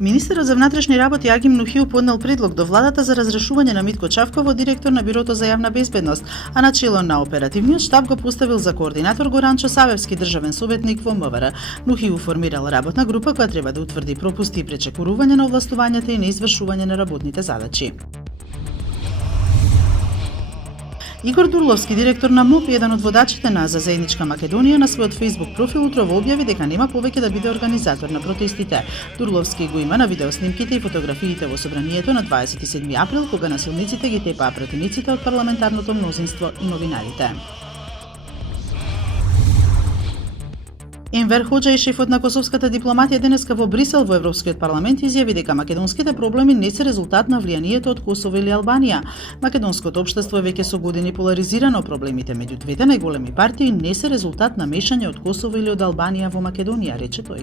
Министерот за внатрешни работи Агим Нухил поднел предлог до владата за разрешување на Митко Чавково, директор на Бирото за јавна безбедност, а начело на оперативниот штаб го поставил за координатор Горанчо Савевски, државен советник во МВР. Нухил формирал работна група која треба да утврди пропусти и пречекорување на овластувањата и неизвршување на работните задачи. Игор Дурловски, директор на МУП и еден од водачите на За заедничка Македонија, на својот Facebook профил утрово објави дека нема повеќе да биде организатор на протестите. Дурловски го има на видеоснимките и фотографиите во собранието на 27 април, кога насилниците ги тепаа пратениците од парламентарното мнозинство и новинарите. Енвер Хоџа и шефот на косовската дипломатија денеска во Брисел во Европскиот парламент изјави дека македонските проблеми не се резултат на влијанието од Косово или Албанија. Македонското општество е веќе со години поларизирано, проблемите меѓу двете најголеми партии не се резултат на мешање од Косово или од Албанија во Македонија, рече тој.